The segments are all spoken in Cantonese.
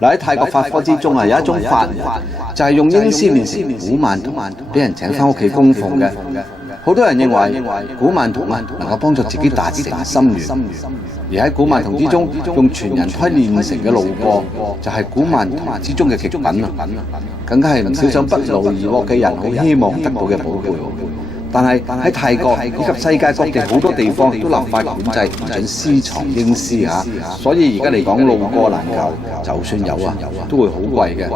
嗱，喺泰國法科之中有一種法門，就係用英絲練成古曼童，俾人請翻屋企供奉嘅。好多人認為古曼童能夠幫助自己達成心願，而喺古曼童之中，用全人推練成嘅路過，就係古曼童之中嘅極品啊！更加係唔少想不勞而獲嘅人好希望得到嘅寶貝。但係喺泰國以及世界各地好多地方都立法管制唔準私藏英絲嚇，所以而家嚟講路過難求，就算有都會好貴嘅。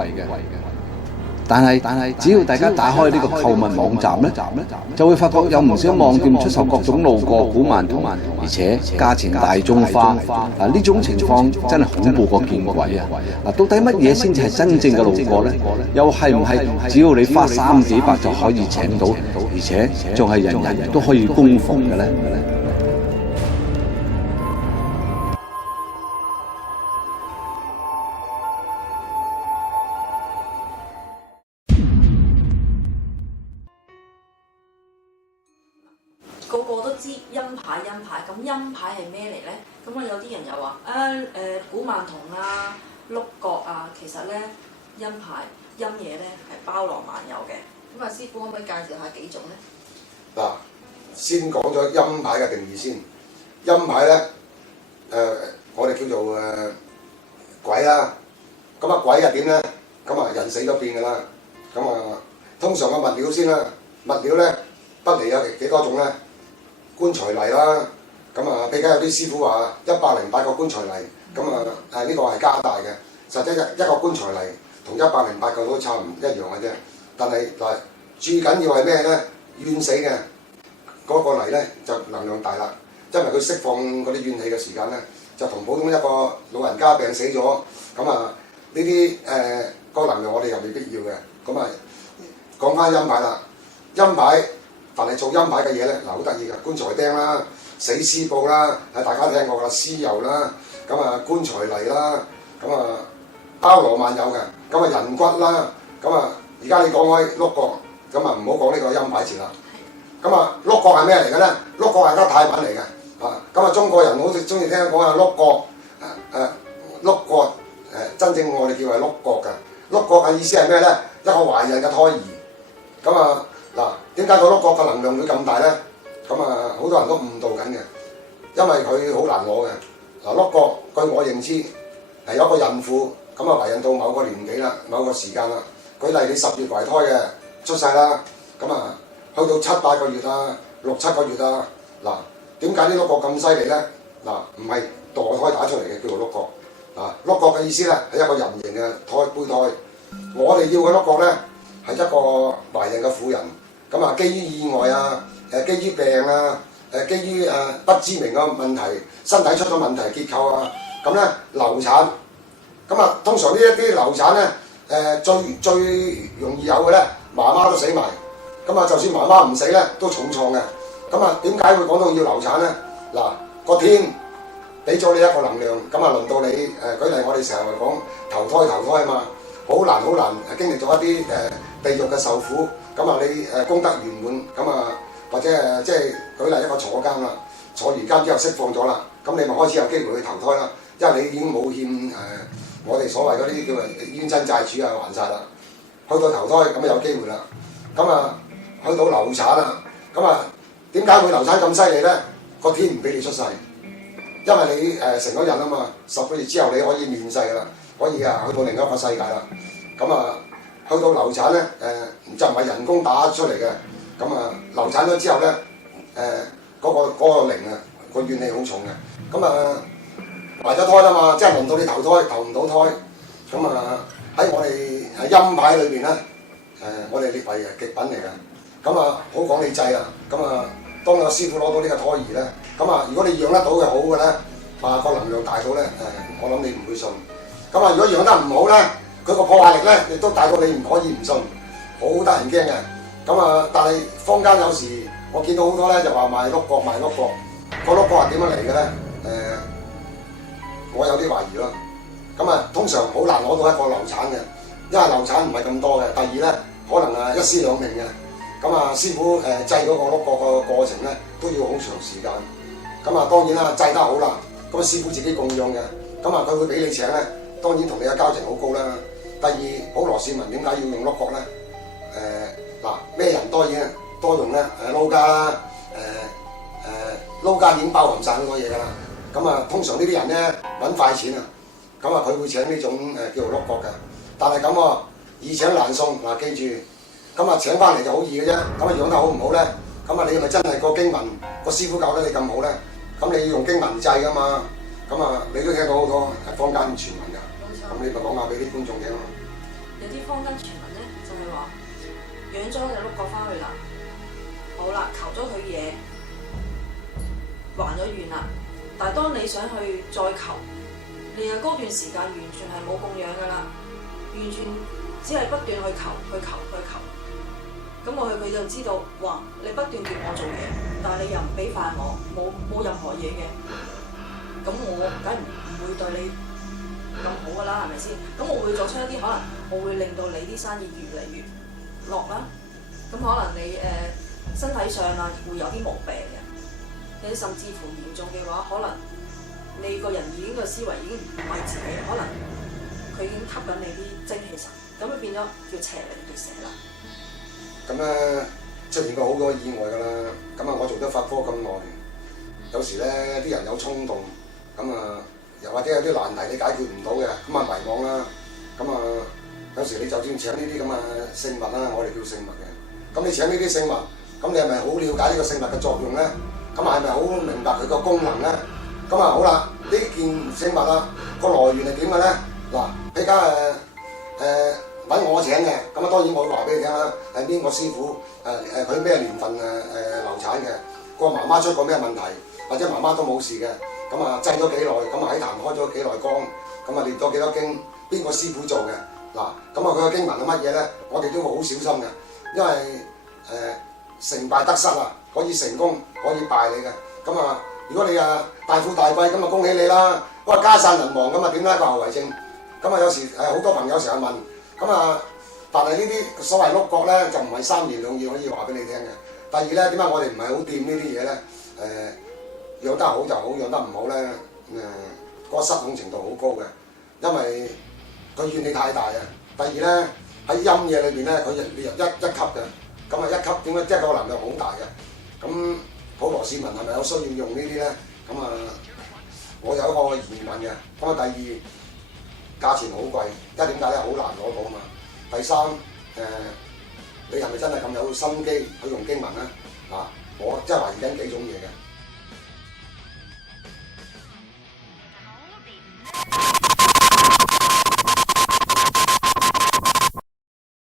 但係只要大家打開呢個購物網站咧，就會發覺有唔少網店出售各種路過古曼童，而且價錢大眾化。呢種情況真係恐怖過見鬼啊！到底乜嘢先至係真正嘅路過呢？又係唔係只要你花3幾百就可以請到，而且仲係人人都可以供奉嘅呢？個個都知陰牌，咁陰牌係咩嚟呢？咁有啲人又話古曼童碌角其實咧陰牌陰嘢咧係包羅萬有嘅。咁師傅可唔可以介紹下幾種呢？嗱，先講咗陰牌嘅定義先。陰牌咧我哋叫做鬼啦。咁鬼係點咧？咁人死咗變㗎啦。咁通常嘅物料先啦，物料咧不離有幾多種咧？棺材泥啦，咁譬如有啲師傅話108個棺材泥，咁呢個係加大嘅，實際一個棺材泥同108個都差唔一樣嘅啫。但係嗱，最緊要係咩咧？冤死嘅嗰個泥咧就能量大啦，因為佢釋放嗰啲怨氣嘅時間咧，就同普通一個老人家病死咗，咁呢啲個能量我哋又未必要嘅。咁講翻陰牌啦，陰牌。凡係做陰牌嘅嘢咧，好得意㗎，棺材釘啦、死屍布啦，大家聽過㗎，屍油啦，棺材泥啦，包羅萬有嘅，人骨啦，而家你講開碌角，唔好講呢個陰牌字啦。碌角係咩嚟嘅咧？碌角係間泰文嚟嘅，中國人好似中意聽講下碌角，碌角真正我哋叫係碌角㗎。碌角嘅意思係咩咧？一個懷孕嘅胎兒，嗱，點解個碌角嘅能量會咁大咧？好多人都誤導緊嘅，因為佢好難攞嘅。碌角據我認知係有一個孕婦懷孕到某個年紀啦，某個時間啦。舉例你10月懷胎嘅出世啦，去到7、8個月6、7個月嗱，點解啲碌角咁犀利咧？唔係墮胎打出嚟嘅叫做碌角。碌角嘅意思咧係一個人形嘅胚胎。我哋要嘅碌角咧係一個懷孕嘅婦人。基於意外基於病基於不知名嘅問題，身體出咗問題結構流產。通常呢一啲流產咧最容易有嘅咧，媽媽都死埋。就算媽媽唔死咧，都重創嘅。點解會講到要流產咧？個天俾咗你一個能量，輪到你舉例我哋成日講投胎嘛，好難經歷咗一啲地獄嘅受苦。你功德圓滿，或者即係舉例一個坐監啦，坐完監之後釋放咗啦，你咪開始有機會去投胎啦，因為你已經冇欠我哋所謂嗰啲叫冤親債主還晒啦，去到投胎有機會啦，去到流產啦，點解會流產咁犀利咧？個天唔俾你出世，因為你成咗人嘛，10個月之後你可以面世噶啦，可以去到另一個世界啦，去到流產咧，就唔係人工打出嚟嘅，流產咗之後咧，嗰個靈個怨氣好重嘅，懷咗胎啦嘛，即係輪到你投胎投唔到胎，喺我哋陰牌裏邊咧，我哋列為極品嚟嘅，好講理制啦，當有師傅攞到呢個胎兒咧，如果你養得到嘅好嘅咧，個能量大到咧，我諗你唔會信，如果養得唔好咧，佢個破壞力咧，亦都大到你唔可以唔信，好得人驚嘅。但係坊間有時我見到好多咧，就話賣碌角，個碌角係點樣嚟嘅咧？我有啲懷疑咯。通常好難攞到一個流產嘅，因為流產唔係咁多嘅。第二咧，可能一屍兩命嘅。師傅製嗰個碌角個過程咧，都要好長時間。當然啦，製得好啦，師傅自己供養嘅。佢會俾你請咧。當然同你嘅交情好高啦。第二，普羅市民點解要用碌角咧？咩人當然多用咧？撈家啦，撈家已經包含晒好多嘢㗎啦。咁啊，通常呢啲人咧揾快錢啊，咁啊佢會請呢種叫做碌角嘅。但係咁喎，易請難送嗱，記住，咁啊請翻嚟就好易嘅啫。咁啊養得好唔好咧？咁啊你係咪真係個經文個師傅教得你咁好咧？咁你要用經文制㗎嘛？咁啊你都聽到好多坊間傳聞㗎。咁你咪講下俾啲觀眾聽咯。有啲坊間傳聞咧，就係話養咗隻碌角翻去啦，好啦，求咗佢嘢，還咗願啦。但係當你想去再求，你又嗰段時間完全係冇供養㗎啦，完全只係不斷去求。咁佢就知道，哇！你不斷叫我做嘢，但係你又唔俾飯我，冇任何嘢嘅，咁我梗係唔會對你咁好㗎啦，係咪先？咁我會做出一啲可能，我會令到你啲生意越嚟越落啦。咁可能你身體上啊會有啲毛病嘅，你甚至乎嚴重嘅話，可能你個人已經個思維已經唔係自己，可能佢已經吸緊你啲精氣神，咁就變咗叫邪靈奪舍啦。咁咧出現過好多意外㗎啦。咁啊，我做咗法科咁耐，有時咧啲人有衝動，咁啊又或者有啲難題你解決唔到嘅，咁啊迷惘啦。咁啊有時你就算請呢啲咁嘅聖物啦，我哋叫聖物嘅。咁你請呢啲聖物，咁你係咪好了解呢個聖物嘅作用咧？咁啊係咪好明白佢個功能咧？咁啊好啦，呢件聖物啊個來源係點嘅咧？嗱，譬如家揾我請嘅，咁啊當然我會話俾你聽啦，係邊個師傅，佢咩年份流產嘅，個媽媽出過咩問題，或者媽媽都冇事嘅，咁啊制咗幾耐，咁啊喺壇開咗幾耐光，咁啊念咗幾多經，邊個師傅做嘅，嗱，咁啊佢個經文係乜嘢咧？我哋都會好小心嘅，因為成敗得失啊，可以成功，可以敗你嘅，咁啊如果你大富大貴，咁啊恭喜你啦，哇家散人亡咁啊點咧個後遺症，咁啊有時好多朋友成日問。咁啊，但係呢啲所謂碌角咧，就唔係3言2語可以話俾你聽嘅。第二咧，點解我哋唔係好掂呢啲嘢咧？養得好就好，養得唔好咧，個失控程度好高嘅，因為佢怨氣太大啊。第二咧，喺陰嘢裏邊咧，佢列入一級嘅，咁啊一級點解即係個能量好大嘅？咁普羅市民係咪有需要用呢啲咧？咁啊，我有一個疑問嘅。咁啊，第二。價錢好貴，因為點解咧？好難攞到啊嘛。第三，你係咪真係咁有心機去用經文咧？我真係懷疑緊幾種嘢嘅。